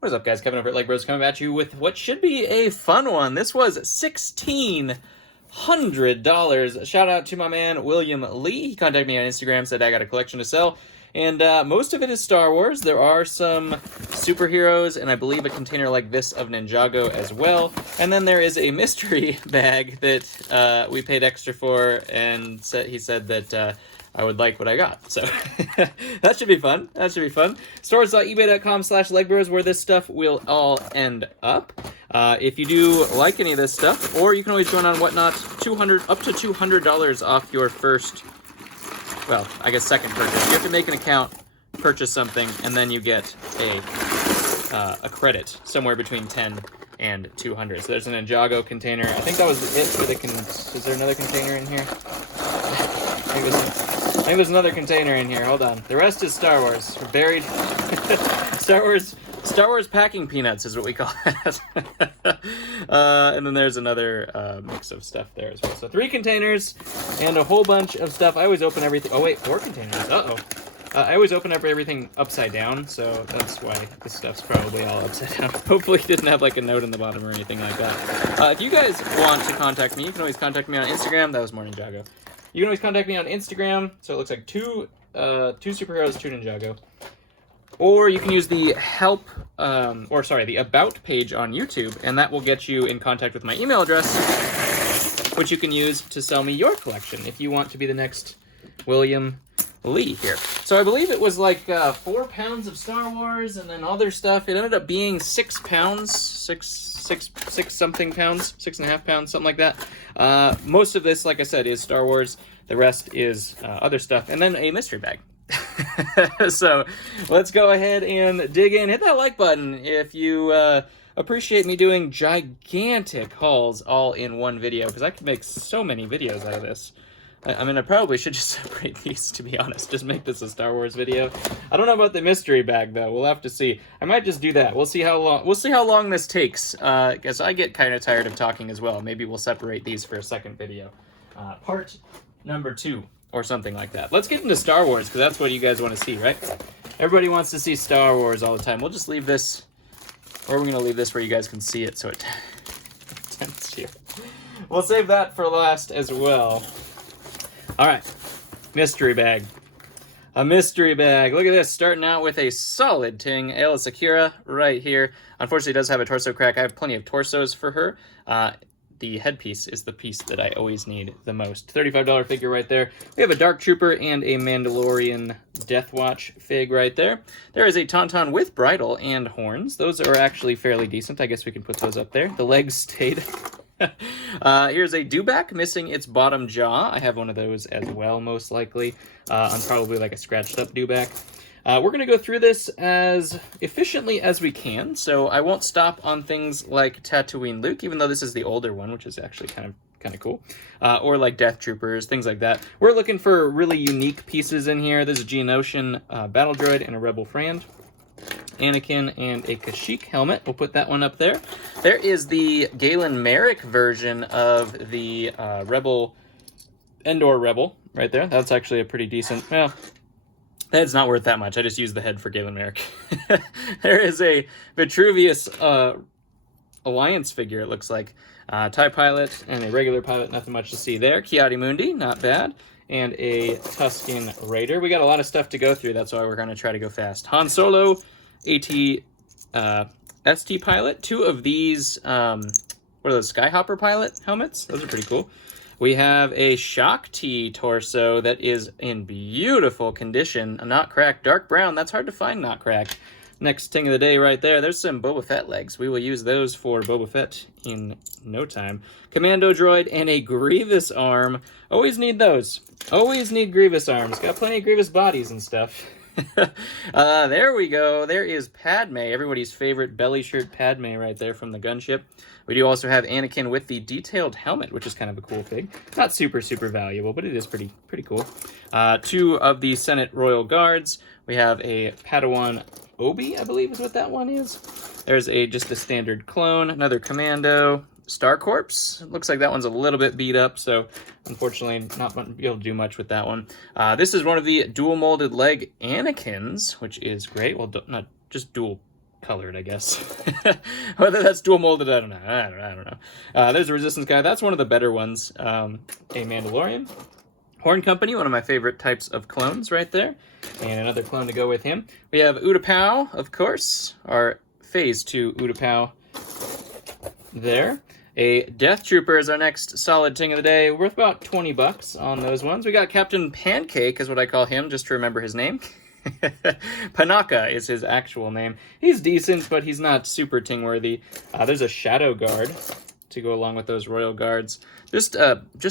What is up, guys? Kevin over at Leg Bros coming at you with what should be a fun one. This was $1,600. Shout out to my man, William Lee. He contacted me on Instagram, said I got a collection to sell. And most of it is Star Wars. There are some superheroes, and I believe a container like this of Ninjago as well. And then there is a mystery bag that we paid extra for, and he said that I would like what I got. So that should be fun. That should be fun. Stores.ebay.com/legbros where this stuff will all end up. If you do like any of this stuff, or you can always join on Whatnot, up to $200 off your first, well, I guess second purchase. You have to make an account, purchase something, and then you get a credit somewhere between 10 and 200. So there's an Ninjago container. I think that was it for the is there another container in here? I think there's another container in here. Hold on. The rest is Star Wars. We're buried. Star Wars packing peanuts is what we call that. And then there's another mix of stuff there as well. So 3 containers and a whole bunch of stuff. I always open everything. Oh wait, 4 containers. Uh-oh. I always open up everything upside down, so that's why this stuff's probably all upside down. Hopefully it didn't have like a note in the bottom or anything like that. If you guys want to contact me, you can always contact me on Instagram. That was more Ninjago. You can always contact me on Instagram. So it looks like two superheroes, 2 Ninjago. Or you can use the the About page on YouTube, and that will get you in contact with my email address, which you can use to sell me your collection if you want to be the next William Lee here. So I believe it was like 4 pounds of Star Wars and then other stuff. It ended up being 6 pounds, six something pounds, 6.5 pounds, something like that. Most of this, like I said, is Star Wars. The rest is other stuff, and then a mystery bag. So let's go ahead and dig in. Hit that like button if you appreciate me doing gigantic hauls all in one video, because I could make so many videos out of this. I mean, I probably should just separate these, to be honest. Just make this a Star Wars video. I don't know about the mystery bag, though. We'll have to see. I might just do that. We'll see how long this takes, because I get kind of tired of talking as well. Maybe we'll separate these for a second video. Part number 2, or something like that. Let's get into Star Wars, because that's what you guys want to see, right? Everybody wants to see Star Wars all the time. We'll just leave this, or we're going to leave this where you guys can see it, so it tempts you. We'll save that for last as well. All right, mystery bag. A mystery bag. Look at this, starting out with a solid Ting. Aayla Secura right here. Unfortunately, it does have a torso crack. I have plenty of torsos for her. The headpiece is the piece that I always need the most. $35 figure right there. We have a Dark Trooper and a Mandalorian Death Watch fig right there. There is a Tauntaun with bridle and horns. Those are actually fairly decent. I guess we can put those up there. The legs stayed. Here's a Dewback missing its bottom jaw. I have one of those as well, most likely. I'm probably like a scratched up Dewback. We're going to go through this as efficiently as we can, so I won't stop on things like Tatooine Luke, even though this is the older one, which is actually kind of cool. Or like Death Troopers, things like that. We're looking for really unique pieces in here. There's a Geonosian battle droid and a Rebel Frand. Anakin and a Kashyyyk helmet. We'll put that one up there. There is the Galen Merrick version of the Endor Rebel right there. That's actually a pretty decent, well, the head's not worth that much. I just used the head for Galen Merrick. There is a Vitruvius Alliance figure, it looks like. TIE pilot and a regular pilot, nothing much to see there. Ki-Adi-Mundi, not bad. And a Tusken Raider. We got a lot of stuff to go through. That's why we're going to try to go fast. Han Solo, ST pilot. 2 of these, what are those, Skyhopper pilot helmets? Those are pretty cool. We have a Shock T torso that is in beautiful condition. Not cracked. Dark brown. That's hard to find not cracked. Next Ting of the day right there. There's some Boba Fett legs. We will use those for Boba Fett in no time. Commando droid and a Grievous arm. Always need those. Always need Grievous arms. Got plenty of Grievous bodies and stuff. There we go. There is Padme, everybody's favorite belly shirt Padme right there from the gunship. We do also have Anakin with the detailed helmet, which is kind of a cool fig. Not super valuable, but it is pretty cool. 2 of the Senate Royal Guards. We have a Padawan Obi, I believe is what that one is. There's just a standard clone, another Commando, Star Corps. It looks like that one's a little bit beat up, so unfortunately not going to be able to do much with that one. This is one of the dual molded leg Anakins, which is great. Well, not just dual colored, I guess. Whether that's dual molded, I don't know. I don't know. There's a Resistance guy. That's one of the better ones. A Mandalorian. Horn Company, one of my favorite types of clones right there. And another clone to go with him. We have Utapau, of course. Our Phase 2 Utapau there. A Death Trooper is our next solid ting of the day. Worth about 20 bucks on those ones. We got Captain Pancake, is what I call him, just to remember his name. Panaka is his actual name. He's decent, but he's not super ting-worthy. There's a Shadow Guard to go along with those Royal Guards. Just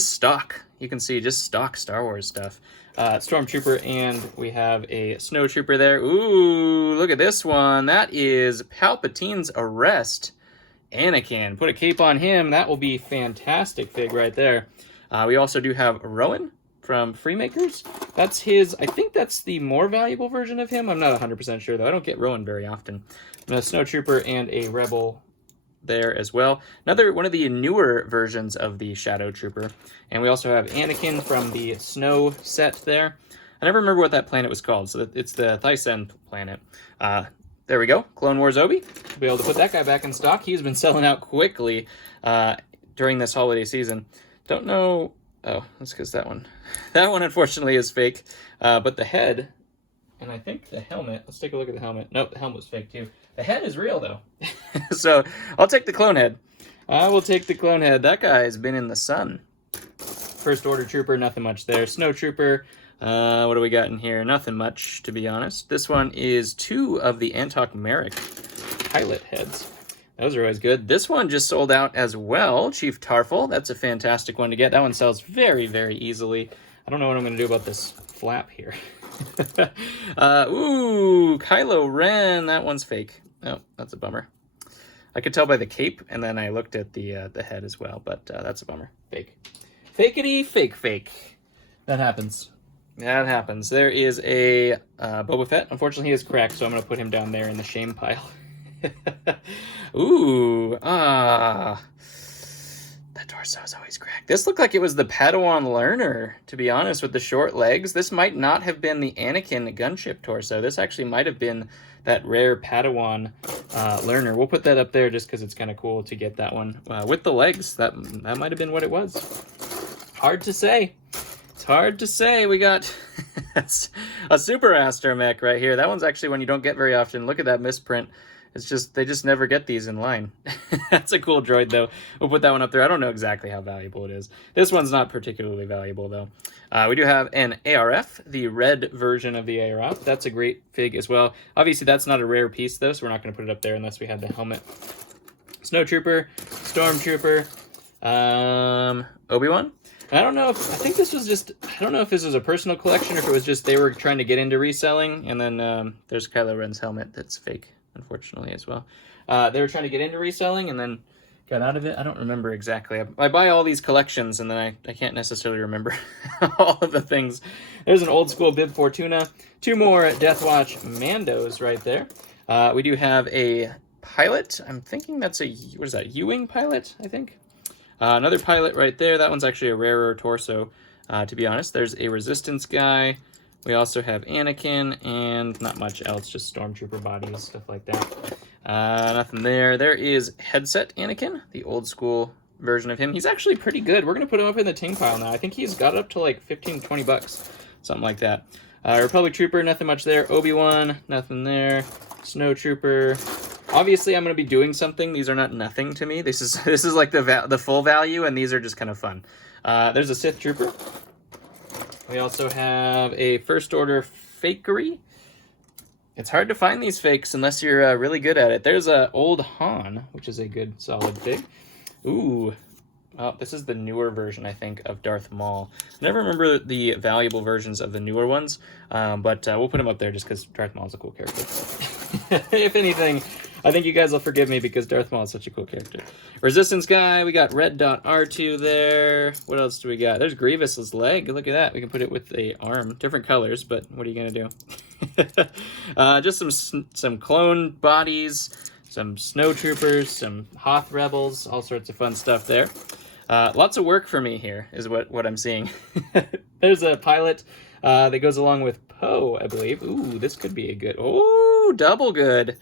stock. You can see just stock Star Wars stuff. Stormtrooper, and we have a Snow Trooper there. Ooh, look at this one. That is Palpatine's Arrest. Anakin. Put a cape on him. That will be fantastic fig right there. We also do have Rowan from Freemakers. That's his, I think that's the more valuable version of him. I'm not 100% sure, though. I don't get Rowan very often. And a Snow Trooper and a Rebel there as well. Another one of the newer versions of the Shadow Trooper. And we also have Anakin from the Snow set there. I never remember what that planet was called, so it's the Thyssen planet. There we go. Clone Wars Obi. We'll be able to put that guy back in stock. He's been selling out quickly during this holiday season. Don't know... Oh, that's because that one unfortunately is fake. But the head, and I think the helmet, let's take a look at the helmet. Nope, the helmet was fake too. The head is real though. So I'll take the clone head. I will take the clone head. That guy has been in the sun. First Order Trooper, nothing much there. Snow Trooper, what do we got in here? Nothing much, to be honest. This one is 2 of the Antok Merrick pilot heads. Those are always good. This one just sold out as well. Chief Tarful. That's a fantastic one to get. That one sells very, very easily. I don't know what I'm going to do about this flap here. Ooh, Kylo Ren. That one's fake. Oh, that's a bummer. I could tell by the cape, and then I looked at the head as well, but that's a bummer. Fake. Fakeity fake. That happens. That happens. There is a Boba Fett. Unfortunately, he is cracked, so I'm going to put him down there in the shame pile. Ooh, that torso is always cracked. This looked like it was the Padawan learner, to be honest, with the short legs. This might not have been the Anakin gunship torso. This actually might have been that rare Padawan learner. We'll put that up there just because it's kind of cool to get that one with the legs. That might have been what it was. Hard to say. It's hard to say. We got a Super Astromech right here. That one's actually one you don't get very often. Look at that misprint. It's just, they just never get these in line. That's a cool droid, though. We'll put that one up there. I don't know exactly how valuable it is. This one's not particularly valuable, though. We do have an ARF, the red version of the ARF. That's a great fig as well. Obviously, that's not a rare piece, though, so we're not going to put it up there unless we have the helmet. Snow Trooper, Stormtrooper, Obi-Wan. I don't know if, I think this was just, I don't know if this was a personal collection or if it was just they were trying to get into reselling. And then there's Kylo Ren's helmet that's fake, unfortunately, as well. They were trying to get into reselling and then got out of it. I don't remember exactly. I buy all these collections and then I can't necessarily remember all of the things. There's an old school Bib Fortuna. 2 more Death Watch Mandos right there. We do have a pilot. I'm thinking that's a, what is that, U-Wing pilot, I think? Another pilot right there. That one's actually a rarer torso, to be honest. There's a Resistance guy. We also have Anakin and not much else, just Stormtrooper bodies, stuff like that. Nothing there. There is Headset Anakin, the old school version of him. He's actually pretty good. We're going to put him up in the ting pile now. I think he's got up to like 15, 20 bucks, something like that. Republic Trooper, nothing much there. Obi-Wan, nothing there. Snow Trooper. Obviously, I'm going to be doing something. These are not nothing to me. This is like the full value, and these are just kind of fun. There's a Sith Trooper. We also have a First Order Fakery. It's hard to find these fakes unless you're really good at it. There's a Old Han, which is a good, solid fig. Ooh. Oh, this is the newer version, I think, of Darth Maul. I never remember the valuable versions of the newer ones, but we'll put him up there just because Darth Maul's a cool character. If anything, I think you guys will forgive me because Darth Maul is such a cool character. Resistance guy, we got Red Dot R2 there. What else do we got? There's Grievous's leg. Look at that. We can put it with a arm. Different colors, but what are you going to do? Just some clone bodies, some Snow Troopers, some Hoth Rebels, all sorts of fun stuff there. Lots of work for me here is what I'm seeing. There's a pilot that goes along with Poe, I believe. Ooh, this could be a good... Oh, double good.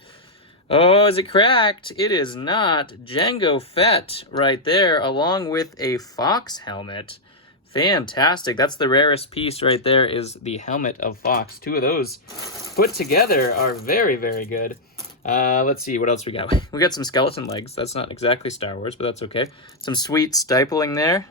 Oh, is it cracked? It is not. Jango Fett right there, along with a Fox helmet. Fantastic. That's the rarest piece right there, is the helmet of Fox. Two of those put together are very, very good. Let's see, what else we got? We got some skeleton legs. That's not exactly Star Wars, but that's okay. Some sweet stippling there.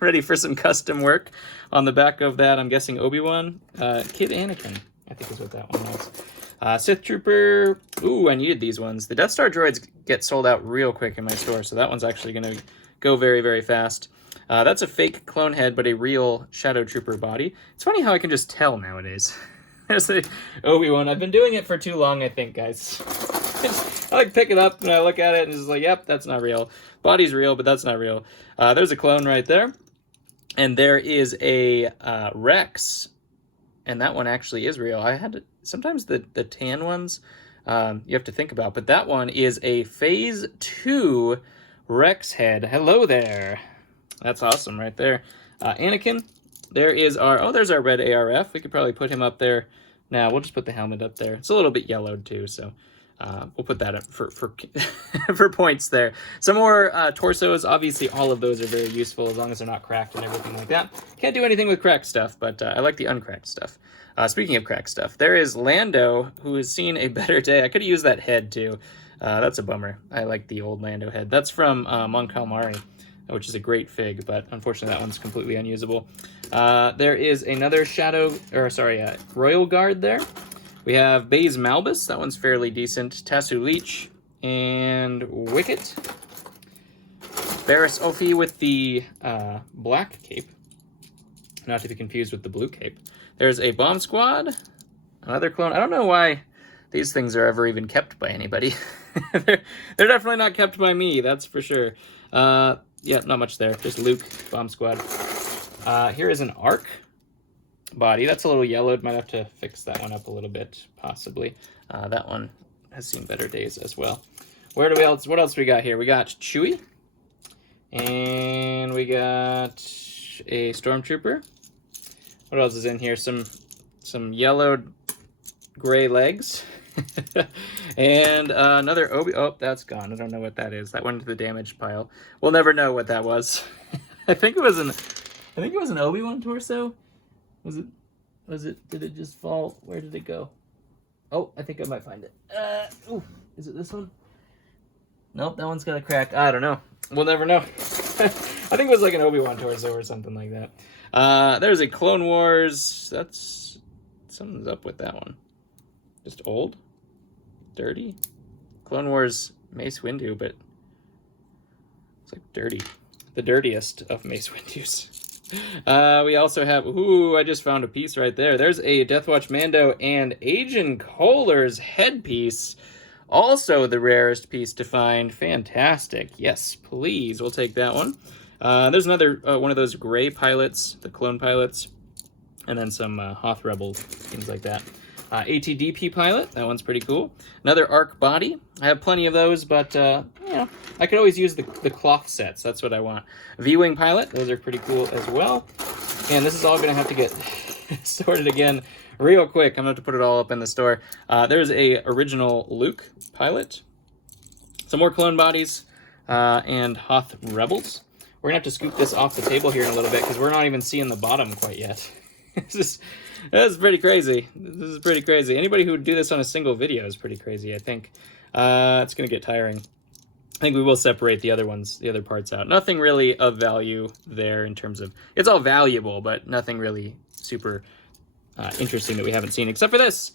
Ready for some custom work. On the back of that, I'm guessing Obi-Wan. Kid Anakin, I think is what that one was. Sith Trooper. Ooh, I needed these ones. The Death Star droids get sold out real quick in my store, so that one's actually going to go very, very fast. That's a fake clone head, but a real Shadow Trooper body. It's funny how I can just tell nowadays. There's the Obi-Wan. I've been doing it for too long, I think, guys. I like pick it up and I look at it and it's like, yep, that's not real. Body's real, but that's not real. There's a clone right there. And there is a Rex. And that one actually is real. I had to, sometimes the tan ones you have to think about, but that one is a Phase 2 Rex head. Hello there. That's awesome right there. Anakin, there is our, oh, there's our red ARF. We could probably put him up there. Now we'll just put the helmet up there. It's a little bit yellowed too, so we'll put that up for for points there. Some more torsos. Obviously, all of those are very useful as long as they're not cracked and everything like that. Can't do anything with cracked stuff, but I like the uncracked stuff. Speaking of cracked stuff, there is Lando, who has seen a better day. I could have used that head too. That's a bummer. I like the old Lando head. That's from Mon Calamari, which is a great fig, but unfortunately that one's completely unusable. There is another Royal Guard there. We have Baze Malbus, that one's fairly decent. Tasu Leech, and Wicket. Barriss Offee with the black cape, not to be confused with the blue cape. There's a Bomb Squad, another clone. I don't know why these things are ever even kept by anybody. they're definitely not kept by me, that's for sure. Yeah, not much there. Just Luke, Bomb Squad. Here is an Arc body. That's a little yellowed. Might have to fix that one up a little bit, possibly. That one has seen better days as well. What else we got here? We got Chewie. And we got a Stormtrooper. What else is in here? Some yellowed gray legs. And another Oh, that's gone. I don't know what that is. That went into the damaged pile. We'll never know what that was. I think it was an Obi-Wan torso. Was it? Did it just fall? Where did it go? Oh, I think I might find it. Ooh, is it this one? Nope, that one's got a crack. I don't know. We'll never know. I think it was like an Obi-Wan torso or something like that. There's a Clone Wars. Something's up with that one. Just old? Dirty? Clone Wars Mace Windu, but it's like dirty. The dirtiest of Mace Windus. We also have, I just found a piece right there. There's a Death Watch Mando and Agent Kohler's headpiece. Also the rarest piece to find. Fantastic. Yes, please. We'll take that one. There's another one of those gray pilots, the clone pilots, and then some Hoth Rebel, things like that. ATDP pilot, that one's pretty cool. Another Arc body. I have plenty of those, but I could always use the cloth sets. That's what I want. V-Wing pilot, those are pretty cool as well. And this is all going to have to get sorted again real quick. I'm going to have to put it all up in the store. There's a original Luke pilot. Some more clone bodies and Hoth Rebels. We're going to have to scoop this off the table here in a little bit because we're not even seeing the bottom quite yet. This is pretty crazy. This is pretty crazy. Anybody who would do this on a single video is pretty crazy, I think. It's going to get tiring. I think we will separate the other parts out. Nothing really of value there in terms of... It's all valuable, but nothing really super interesting that we haven't seen, except for this,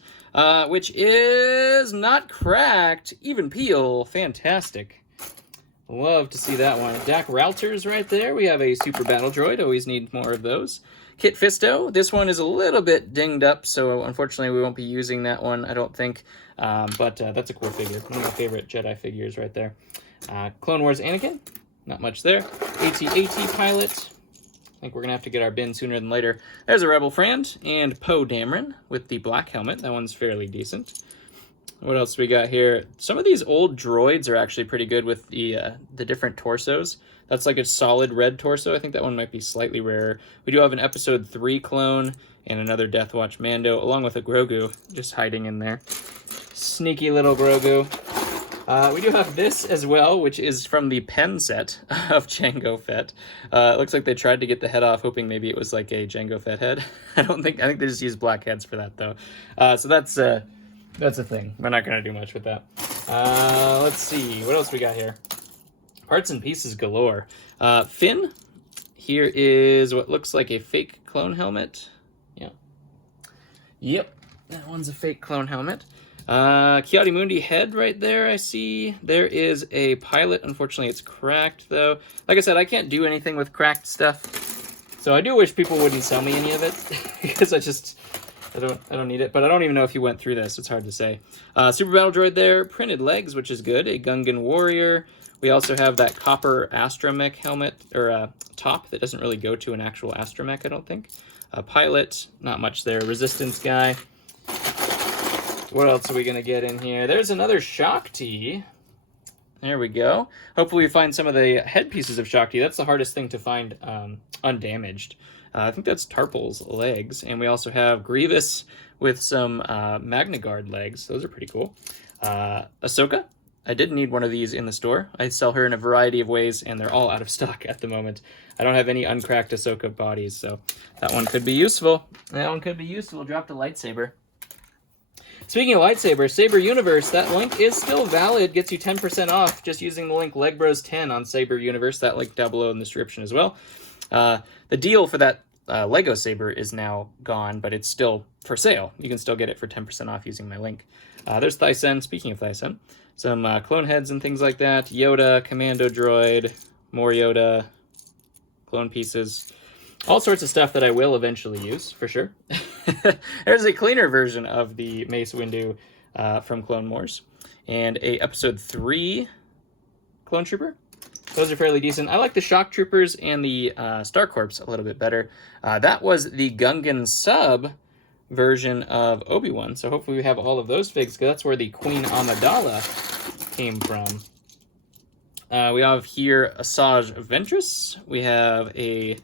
which is not cracked. Even peel. Fantastic. Love to see that one. Dak Ralters right there. We have a super battle droid. Always need more of those. Kit Fisto. This one is a little bit dinged up, so unfortunately we won't be using that one, I don't think. But that's a cool figure. One of my favorite Jedi figures right there. Clone Wars Anakin. Not much there. AT-AT pilot. I think we're going to have to get our bin sooner than later. There's a Rebel Friend and Poe Dameron with the black helmet. That one's fairly decent. What else we got here? Some of these old droids are actually pretty good with the different torsos. That's like a solid red torso. I think that one might be slightly rarer. We do have an Episode 3 clone and another Death Watch Mando, along with a Grogu just hiding in there. Sneaky little Grogu. We do have this as well, which is from the pen set of Jango Fett. It looks like they tried to get the head off, hoping maybe it was like a Jango Fett head. I think they just used black heads for that though. So that's a thing. We're not gonna do much with that. Let's see, what else we got here? Parts and pieces galore. Finn, here is what looks like a fake clone helmet. Yeah. Yep, that one's a fake clone helmet. Ki-Adi-Mundi head right there, I see. There is a pilot. Unfortunately, it's cracked, though. Like I said, I can't do anything with cracked stuff. So I do wish people wouldn't sell me any of it, because I don't need it. But I don't even know if he went through this. It's hard to say. Super Battle Droid there. Printed legs, which is good. A Gungan Warrior. We also have that copper astromech helmet, or top, that doesn't really go to an actual astromech, I don't think. Pilot, not much there. Resistance guy. What else are we going to get in here? There's another Shakti. There we go. Hopefully we find some of the headpieces of Shakti. That's the hardest thing to find undamaged. I think that's Tarpal's legs. And we also have Grievous with some Magna Guard legs. Those are pretty cool. Ahsoka. I did need one of these in the store. I sell her in a variety of ways, and they're all out of stock at the moment. I don't have any uncracked Ahsoka bodies, so that one could be useful. That one could be useful. Dropped a lightsaber. Speaking of lightsabers, Saber Universe, that link is still valid. Gets you 10% off just using the link LegBros10 on Saber Universe. That link down below in the description as well. The deal for that Lego Saber is now gone, but it's still for sale. You can still get it for 10% off using my link. There's Thyssen. Speaking of Thyssen, some clone heads and things like that. Yoda, Commando Droid, more Yoda, clone pieces. All sorts of stuff that I will eventually use, for sure. There's a cleaner version of the Mace Windu from Clone Wars. And a Episode 3 Clone Trooper. Those are fairly decent. I like the Shock Troopers and the Star Corps a little bit better. That was the Gungan sub version of Obi-Wan. So hopefully we have all of those figs, because that's where the Queen Amidala came from. We have here Asajj Ventress. We have a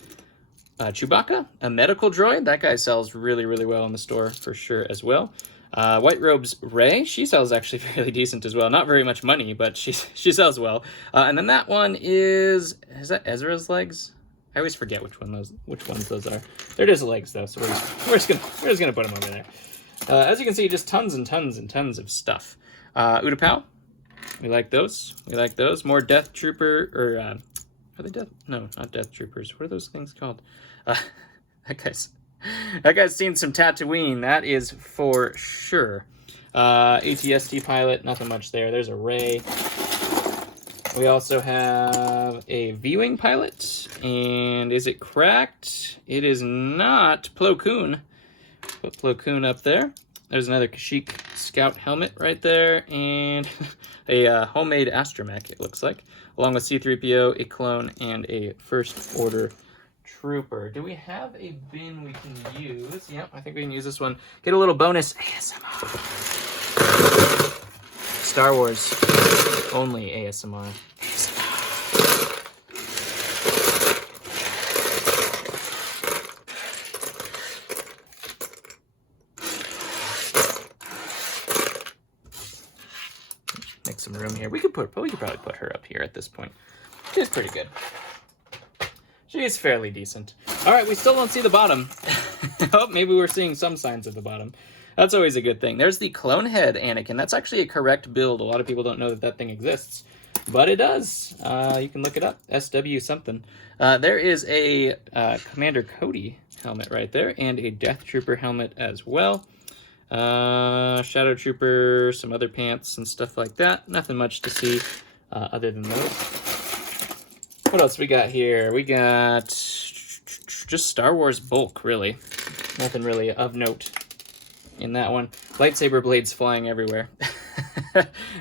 Chewbacca, a medical droid. That guy sells really, really well in the store for sure as well. White Robes Rey, she sells actually fairly decent as well. Not very much money, but she sells well. And then that one is that Ezra's legs? I always forget which ones those are. They're just legs though, so we're just gonna put them over there. As you can see, just tons and tons and tons of stuff. Utapau, we like those. We like those. More Death Trooper, or are they Death? No, not Death Troopers. What are those things called? That guy's seen some Tatooine, that is for sure. ATST pilot, nothing much there. There's a Rey. We also have a V-Wing pilot, and is it cracked? It is not. Plo Koon. Put Plo Koon up there. There's another Kashyyyk Scout helmet right there, and a homemade astromech, it looks like, along with C-3PO, a clone, and a First Order Trooper. Do we have a bin we can use? Yep, I think we can use this one. Get a little bonus ASMR. Star Wars only ASMR. Make some room here. We could probably put her up here at this point. She's pretty good. She's fairly decent. All right, we still don't see the bottom. Oh, maybe we're seeing some signs of the bottom. That's always a good thing. There's the clone head Anakin. That's actually a correct build. A lot of people don't know that thing exists, but it does. You can look it up. SW something. There is a Commander Cody helmet right there, and a Death Trooper helmet as well. Shadow Trooper, some other pants and stuff like that. Nothing much to see other than those. What else we got here? We got just Star Wars bulk, really. Nothing really of note in that one. Lightsaber blades flying everywhere.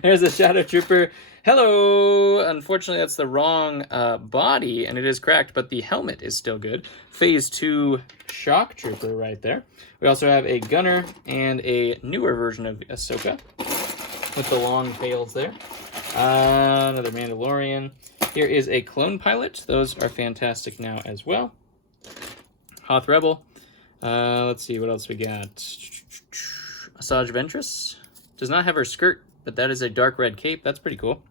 There's a Shadow Trooper. Hello! Unfortunately, that's the wrong body, and it is cracked, but the helmet is still good. Phase 2 Shock Trooper right there. We also have a Gunner and a newer version of Ahsoka with the long tails there. Another Mandalorian. Here is a clone pilot. Those are fantastic now as well. Hoth Rebel. Let's see what else we got. Asajj Ventress. Does not have her skirt but that is a dark red cape. That's pretty cool.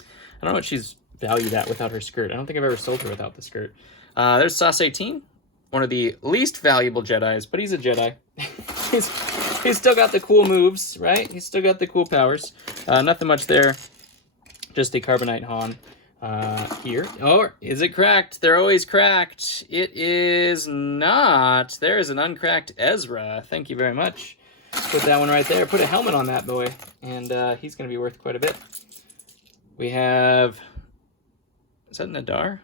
I don't know what she's valued at without her skirt. I don't think I've ever sold her without the skirt. There's Sauce 18, one of the least valuable Jedis, but he's a Jedi. he's still got the cool moves, right? He's still got the cool powers. Nothing much there. Just a Carbonite Han here. Oh, is it cracked? They're always cracked. It is not. There is an uncracked Ezra. Thank you very much. Put that one right there. Put a helmet on that boy, and he's going to be worth quite a bit. We have... Is that Nadar?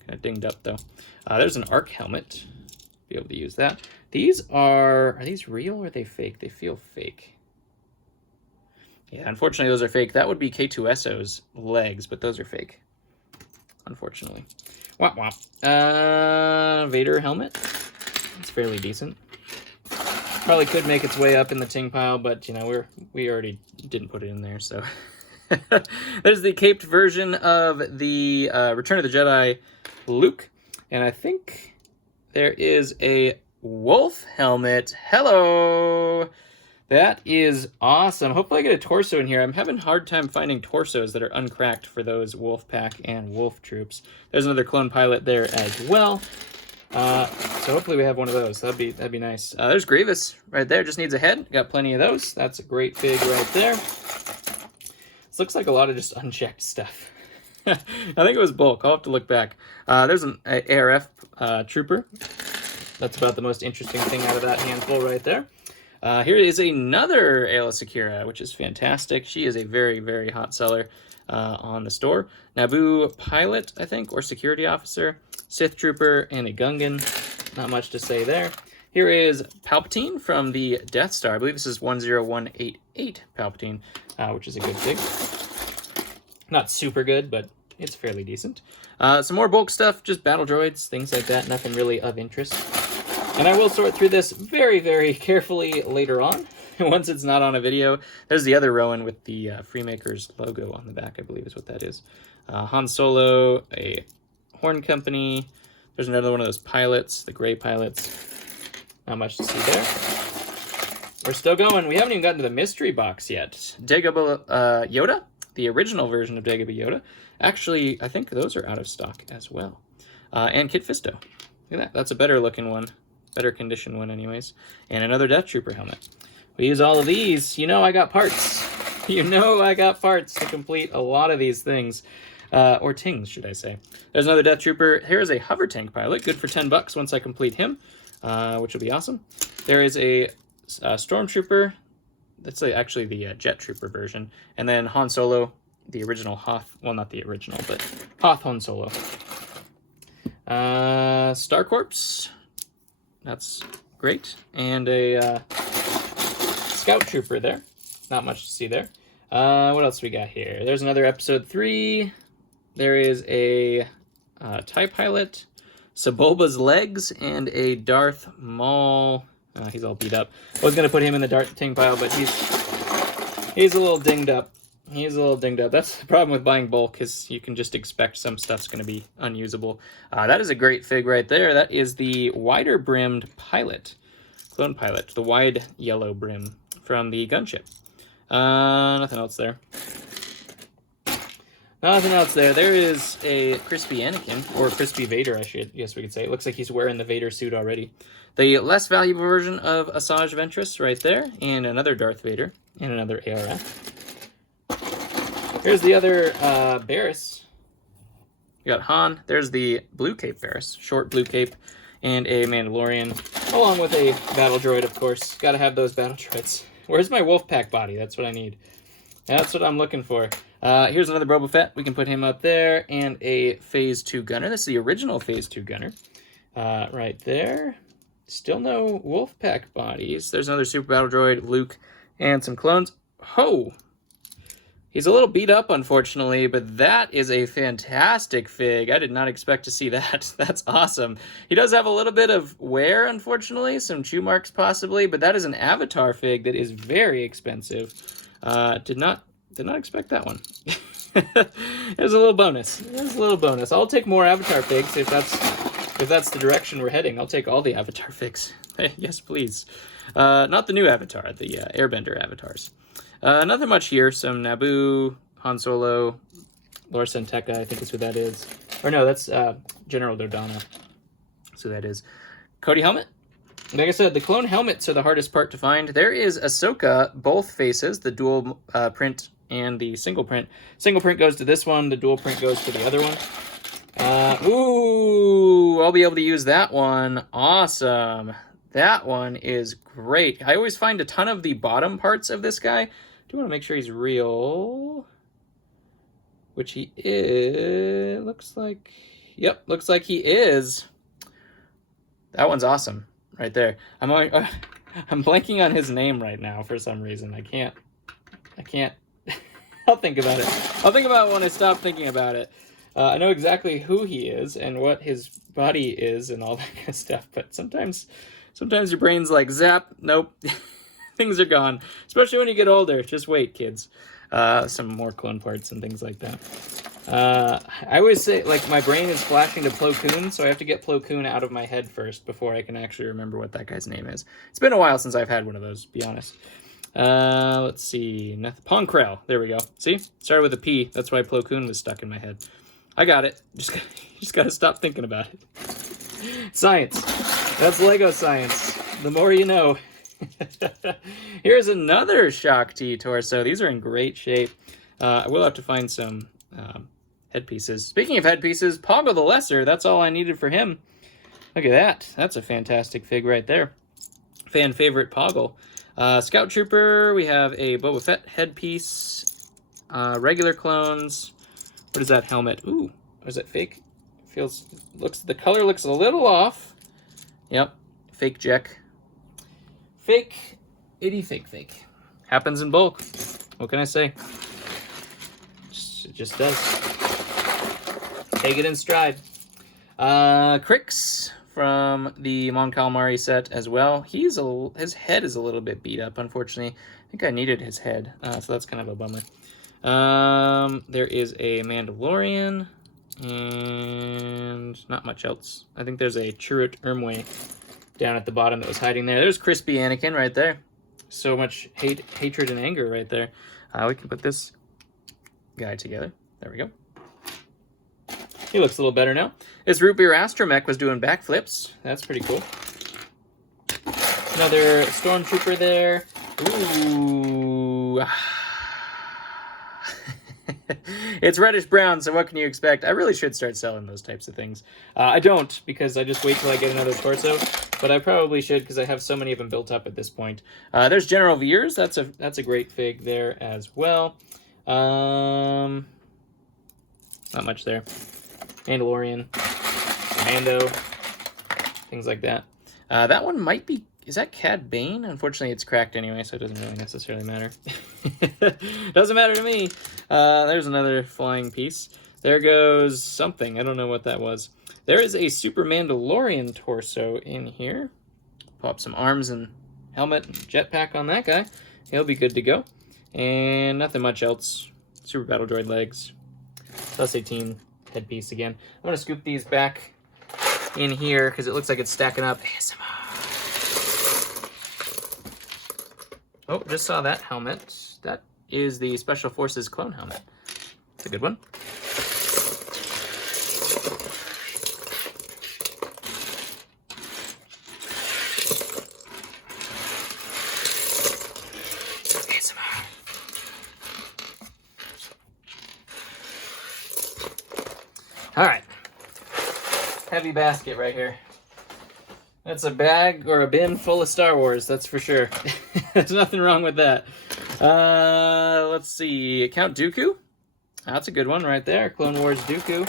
Kind of dinged up, though. There's an Arc helmet. Be able to use that. These are these real or are they fake? They feel fake. Yeah, unfortunately, those are fake. That would be K2SO's legs, but those are fake. Unfortunately. Womp womp. Vader helmet. It's fairly decent. Probably could make its way up in the ting pile, but, you know, we already didn't put it in there, so... There's the caped version of the Return of the Jedi Luke. And I think there is a wolf helmet. Hello! That is awesome. Hopefully I get a torso in here. I'm having a hard time finding torsos that are uncracked for those wolf pack and wolf troops. There's another clone pilot there as well. So hopefully we have one of those. That'd be nice. There's Grievous right there. Just needs a head. Got plenty of those. That's a great fig right there. This looks like a lot of just unchecked stuff. I think it was bulk. I'll have to look back. There's an ARF trooper. That's about the most interesting thing out of that handful right there. Here is another Aayla Secura, which is fantastic. She is a very, very hot seller on the store. Naboo pilot, I think, or security officer. Sith trooper and a Gungan. Not much to say there. Here is Palpatine from the Death Star. I believe this is 10188 Palpatine, which is a good fig. Not super good, but it's fairly decent. Some more bulk stuff, just battle droids, things like that. Nothing really of interest. And I will sort through this very, very carefully later on, once it's not on a video. There's the other Rowan with the Freemakers logo on the back, I believe is what that is. Han Solo, a Horn Company. There's another one of those pilots, the gray pilots. Not much to see there. We're still going. We haven't even gotten to the mystery box yet. Dagobah Yoda, the original version of Dagobah Yoda. Actually, I think those are out of stock as well. And Kit Fisto. Look at that. That's a better looking one. Better condition one anyways. And another Death Trooper helmet. We use all of these. You know I got parts. You know I got parts to complete a lot of these things. Or tings, should I say. There's another Death Trooper. Here's a hover tank pilot. Good for $10 once I complete him, which will be awesome. There is a Stormtrooper. That's actually the Jet Trooper version. And then Han Solo, the original Hoth. Well, not the original, but Hoth Han Solo. Star Corps. That's great. And a Scout Trooper there. Not much to see there. What else we got here? There's another Episode 3. There is a TIE Pilot, Sebulba's legs, and a Darth Maul. He's all beat up. I was going to put him in the Darth Ting pile, but he's a little dinged up. He's a little dinged up. That's the problem with buying bulk, is you can just expect some stuff's going to be unusable. That is a great fig right there. That is the wider brimmed pilot, clone pilot, the wide yellow brim from the gunship. Nothing else there. Nothing else there. There is a crispy Anakin, or crispy Vader, guess we could say. It looks like he's wearing the Vader suit already. The less valuable version of Asajj Ventress right there, and another Darth Vader, and another ARF. Here's the other Barriss. You got Han. There's the blue cape Barriss, short blue cape, and a Mandalorian, along with a battle droid, of course. Gotta have those battle droids. Where's my Wolfpack body? That's what I need. That's what I'm looking for. Here's another Boba Fett. We can put him up there. And a Phase 2 gunner. This is the original Phase 2 gunner. Right there. Still no Wolfpack bodies. There's another Super Battle Droid, Luke, and some clones. Ho! He's a little beat up, unfortunately, but that is a fantastic fig. I did not expect to see that. That's awesome. He does have a little bit of wear, unfortunately, some chew marks possibly, but that is an Avatar fig that is very expensive. Did not expect that one. There's a little bonus. There's a little bonus. I'll take more Avatar figs if that's the direction we're heading. I'll take all the Avatar figs. Yes, please. Not the new Avatar, the Airbender avatars. Nothing much here. Some Naboo, Han Solo, Lor San Tekka, I think is who that is. Or no, that's General Dodonna. That's who that is. Cody helmet. Like I said, the clone helmets are the hardest part to find. There is Ahsoka, both faces, the dual print and the single print. Single print goes to this one, the dual print goes to the other one. Ooh, I'll be able to use that one. Awesome. That one is great. I always find a ton of the bottom parts of this guy. Do want to make sure he's real. Which he is. Looks like... Yep, looks like he is. That one's awesome. Right there. I'm blanking on his name right now for some reason. I can't. I'll think about it. I'll think about it when I stop thinking about it. I know exactly who he is and what his body is and all that kind of stuff, but sometimes your brain's like, zap, nope, things are gone. Especially when you get older. Just wait, kids. Some more clone parts and things like that. I always say, like, my brain is flashing to Plo Koon, so I have to get Plo Koon out of my head first before I can actually remember what that guy's name is. It's been a while since I've had one of those, to be honest. Let's see. Ponkrell. There we go. See? Started with a P. That's why Plo Koon was stuck in my head. I got it. Just gotta stop thinking about it. Science. That's Lego science. The more you know. Here's another Shaak Ti torso. These are in great shape. I will have to find some headpieces. Speaking of headpieces, Poggle the Lesser. That's all I needed for him. Look at that. That's a fantastic fig right there. Fan favorite Poggle. Scout Trooper. We have a Boba Fett headpiece. Regular clones. What is that helmet? Ooh, is that fake? The color looks a little off. Yep, fake Jack. Fake, fake. Happens in bulk. What can I say? It just does. Take it in stride. Crix from the Mon Calamari set as well. His head is a little bit beat up, unfortunately. I think I needed his head, so that's kind of a bummer. There is a Mandalorian, and not much else. I think there's a Chirrut Ermway down at the bottom that was hiding there. There's Crispy Anakin right there. So much hatred and anger right there. We can put this guy together. There we go. He looks a little better now. This Root Beer Astromech was doing backflips. That's pretty cool. Another Stormtrooper there. Ooh. It's reddish brown, so what can you expect? I really should start selling those types of things. I don't, because I just wait till I get another torso, but I probably should because I have so many of them built up at this point. There's General Veers. That's a great fig there as well. Not much there. Mandalorian, Mando, things like that. That one might be... Is that Cad Bane? Unfortunately, it's cracked anyway, so it doesn't really necessarily matter. Doesn't matter to me. There's another flying piece. There goes something. I don't know what that was. There is a Super Mandalorian torso in here. Pop some arms and helmet and jetpack on that guy. He'll be good to go. And nothing much else. Super Battle Droid legs. Plus 18 headpiece again. I'm going to scoop these back in here because it looks like it's stacking up. ASMR. Oh, just saw that helmet. That is the Special Forces clone helmet. It's a good one. ASMR. All right. Heavy basket right here. That's a bag or a bin full of Star Wars, that's for sure. There's nothing wrong with that. Let's see. Count Dooku. That's a good one right there. Clone Wars Dooku.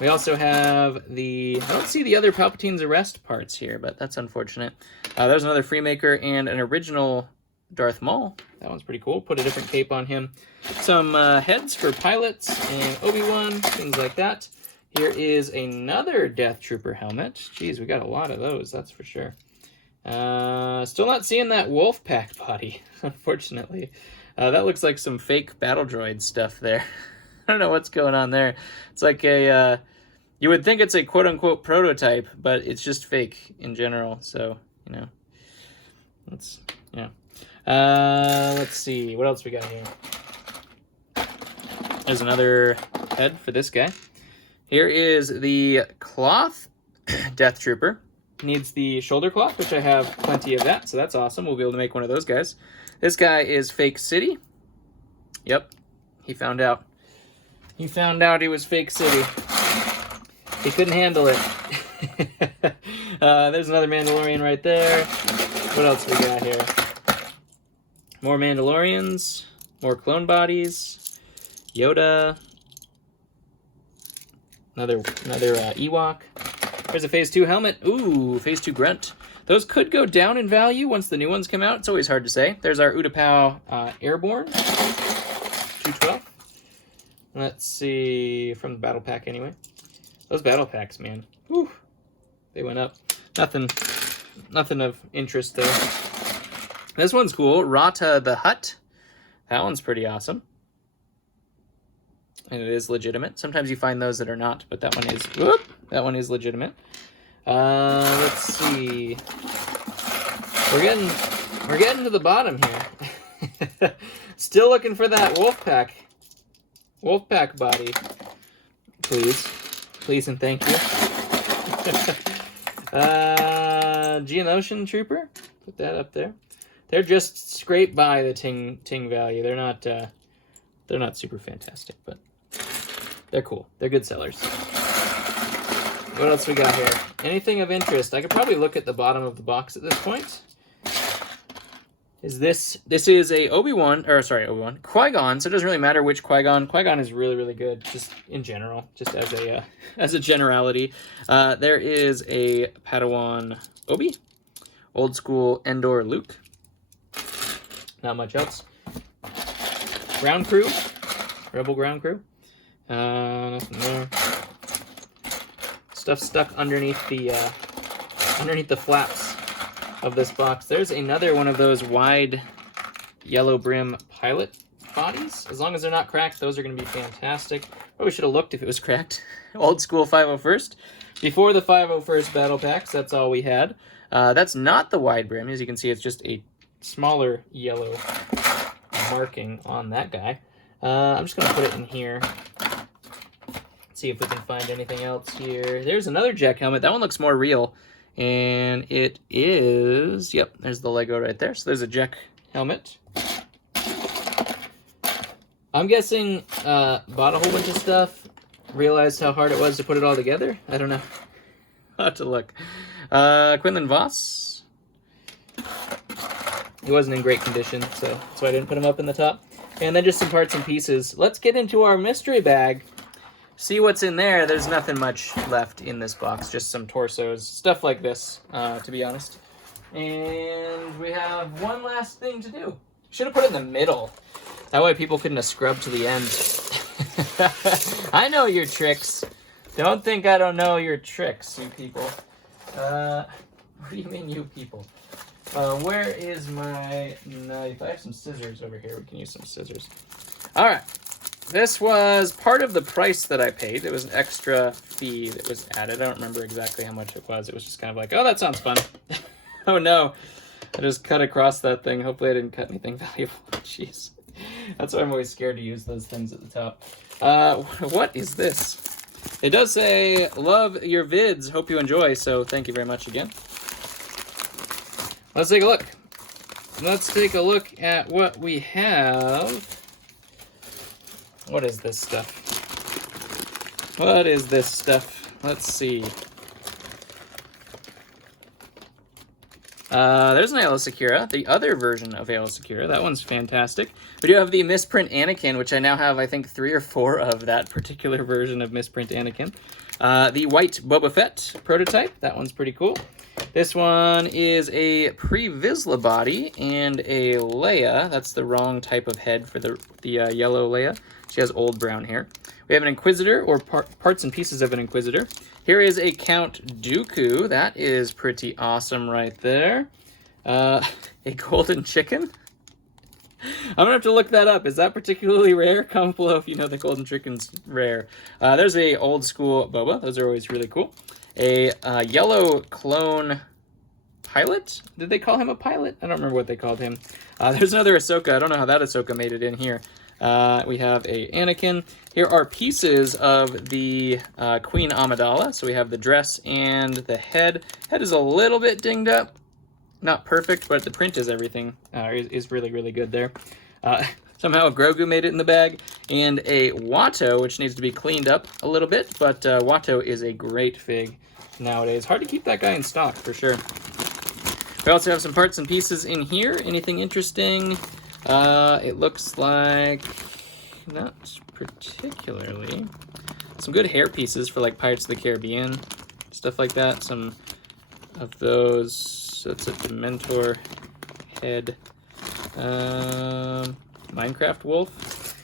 We also have the... I don't see the other Palpatine's Arrest parts here, but that's unfortunate. There's another Freemaker and an original Darth Maul. That one's pretty cool. Put a different cape on him. Some heads for pilots and Obi-Wan, things like that. Here is another Death Trooper helmet. Jeez, we got a lot of those, that's for sure. Still not seeing that wolf pack body, unfortunately. That looks like some fake battle droid stuff there. I don't know what's going on there. It's like a, you would think it's a quote-unquote prototype, but it's just fake in general, so, you know. That's, yeah. Let's see. What else we got here? There's another head for this guy. Here is the cloth Death Trooper. Needs the shoulder cloth, which I have plenty of that, so that's awesome. We'll be able to make one of those guys. This guy is Fake City. Yep, he found out. He found out he was Fake City. He couldn't handle it. There's another Mandalorian right there. What else we got here? More Mandalorians. More clone bodies. Yoda. Another Ewok. There's a Phase 2 helmet. Ooh, Phase 2 Grunt. Those could go down in value once the new ones come out. It's always hard to say. There's our Utapau Airborne. 212. Let's see, from the battle pack anyway. Those battle packs, man. Whew. They went up. Nothing of interest there. This one's cool. Rata the Hutt. That one's pretty awesome. And it is legitimate. Sometimes you find those that are not, but that one is. Whoop, that one is legitimate. Let's see. We're getting to the bottom here. Still looking for that Wolfpack body. Please and thank you. Geonosian Trooper. Put that up there. They're just scraped by the ting value. They're not super fantastic, but they're cool. They're good sellers. What else we got here? Anything of interest? I could probably look at the bottom of the box at this point. Is this is a Obi-Wan, Qui-Gon, so it doesn't really matter which Qui-Gon. Qui-Gon is really, really good, just in general, just as a generality. There is a Padawan Obi, old school Endor Luke. Not much else. Ground Crew, Rebel Ground Crew. Nothing there. Stuff stuck underneath the flaps of this box. There's another one of those wide yellow brim pilot bodies. As long as they're not cracked, those are going to be fantastic. Probably should have looked if it was cracked. Old school 501st. Before the 501st battle packs, that's all we had. That's not the wide brim. As you can see, it's just a smaller yellow marking on that guy. I'm just going to put it in here. See if we can find anything else here. There's another Jack helmet. That one looks more real. And it is, yep, there's the Lego right there. So there's a Jack helmet. I'm guessing bought a whole bunch of stuff, realized how hard it was to put it all together. I don't know. I'll have to look. Quinlan Voss. He wasn't in great condition, so that's why I didn't put him up in the top. And then just some parts and pieces. Let's get into our mystery bag. See what's in there. There's nothing much left in this box, just some torsos, stuff like this, to be honest. And we have one last thing to do. Should have put it in the middle. That way people couldn't have scrubbed to the end. I know your tricks. Don't think I don't know your tricks, you people. What do you mean, you people? Where is my knife? I have some scissors over here. We can use some scissors. All right. This was part of the price that I paid. It was an extra fee that was added. I don't remember exactly how much it was. It was just kind of like, oh, that sounds fun. Oh, no. I just cut across that thing. Hopefully I didn't cut anything valuable. Jeez. That's why I'm always scared to use those things at the top. What is this? It does say, love your vids. Hope you enjoy. So thank you very much again. Let's take a look. Let's take a look at what we have. What is this stuff? What is this stuff? Let's see. There's an Aayla Secura, the other version of Aayla Secura. That one's fantastic. We do have the Misprint Anakin, which I now have, I think, 3 or 4 of that particular version of Misprint Anakin. The white Boba Fett prototype. That one's pretty cool. This one is a pre-Vizsla body and a Leia. That's the wrong type of head for the yellow Leia. She has old brown hair. We have an Inquisitor, or parts and pieces of an Inquisitor. Here is a Count Dooku. That is pretty awesome right there. A golden chicken. I'm going to have to look that up. Is that particularly rare? Comment below if you know the golden chicken's rare. There's a old school Boba. Those are always really cool. A yellow clone pilot. Did they call him a pilot? I don't remember what they called him. There's another Ahsoka. I don't know how that Ahsoka made it in here. We have a Anakin. Here are pieces of the Queen Amidala. So we have the dress and the head. Head is a little bit dinged up. Not perfect, but the print is everything. Is really, really good there. Somehow Grogu made it in the bag. And a Watto, which needs to be cleaned up a little bit. But Watto is a great fig nowadays. Hard to keep that guy in stock, for sure. We also have some parts and pieces in here. Anything interesting? It looks like... not particularly. Some good hair pieces for, like, Pirates of the Caribbean. Stuff like that. Some of those. So it's a Dementor head. Minecraft wolf.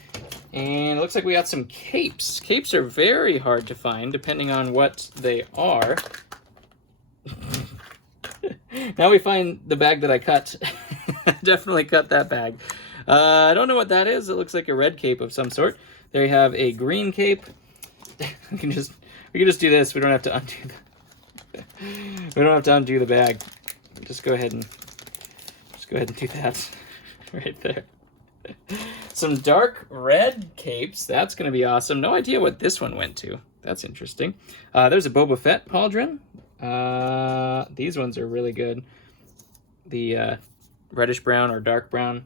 And it looks like we got some capes. Capes are very hard to find, depending on what they are. Now we find the bag that I cut. Definitely cut that bag. I don't know what that is. It looks like a red cape of some sort. There you have a green cape. we can just do this. We don't have to undo the bag. Just go ahead and do that right there. Some dark red capes. That's going to be awesome. No idea what this one went to. That's interesting. There's a Boba Fett pauldron. These ones are really good. The reddish brown or dark brown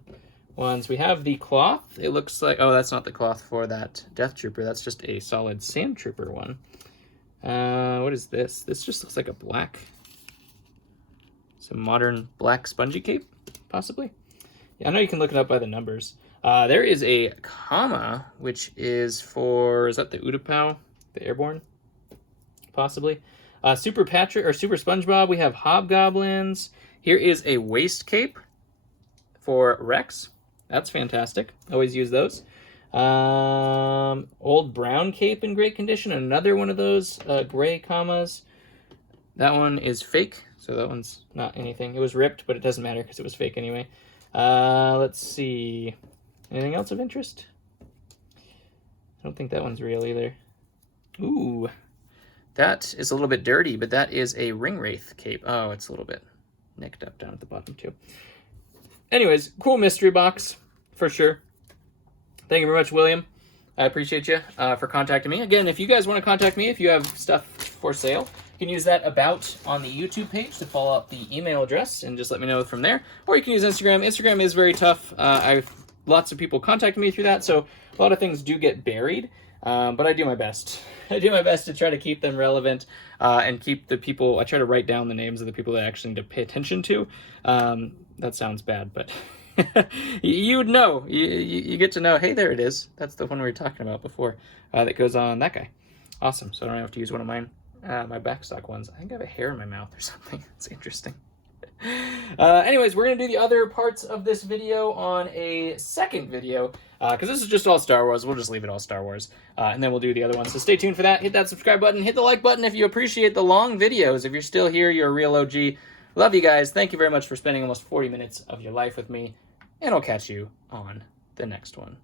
ones. We have the cloth. It looks like... oh, that's not the cloth for that Death Trooper. That's just a solid Sand Trooper one. What is this? This just looks like a black... some modern black spongy cape, possibly. Yeah, I know you can look it up by the numbers. There is a comma, which is for... is that the Utapau? The Airborne? Possibly. Super Patrick or Super SpongeBob. We have Hobgoblins. Here is a waist cape for Rex. That's fantastic. Always use those. Old brown cape in great condition. Another one of those gray commas. That one is fake, so that one's not anything. It was ripped, but it doesn't matter because it was fake anyway. Let's see. Anything else of interest? I don't think that one's real either. Ooh. That is a little bit dirty, but that is a Ring Wraith cape. Oh, it's a little bit nicked up down at the bottom, too. Anyways, cool mystery box, for sure. Thank you very much, William. I appreciate you for contacting me. Again, if you guys want to contact me, if you have stuff for sale, you can use that about on the YouTube page to follow up the email address and just let me know from there. Or you can use Instagram. Instagram is very tough. I've lots of people contacting me through that, so a lot of things do get buried. But I do my best. I do my best to try to keep them relevant and keep the people... I try to write down the names of the people that I actually need to pay attention to. That sounds bad, but you would know. You get to know, hey, there it is. That's the one we were talking about before that goes on that guy. Awesome. So I don't have to use one of mine, my backstock ones. I think I have a hair in my mouth or something. It's interesting. Anyways, we're going to do the other parts of this video on a second video, because this is just all Star Wars. We'll just leave it all Star Wars, and then we'll do the other ones. So stay tuned for that. Hit that subscribe button. Hit the like button if you appreciate the long videos. If you're still here, you're a real OG. Love you guys. Thank you very much for spending almost 40 minutes of your life with me, and I'll catch you on the next one.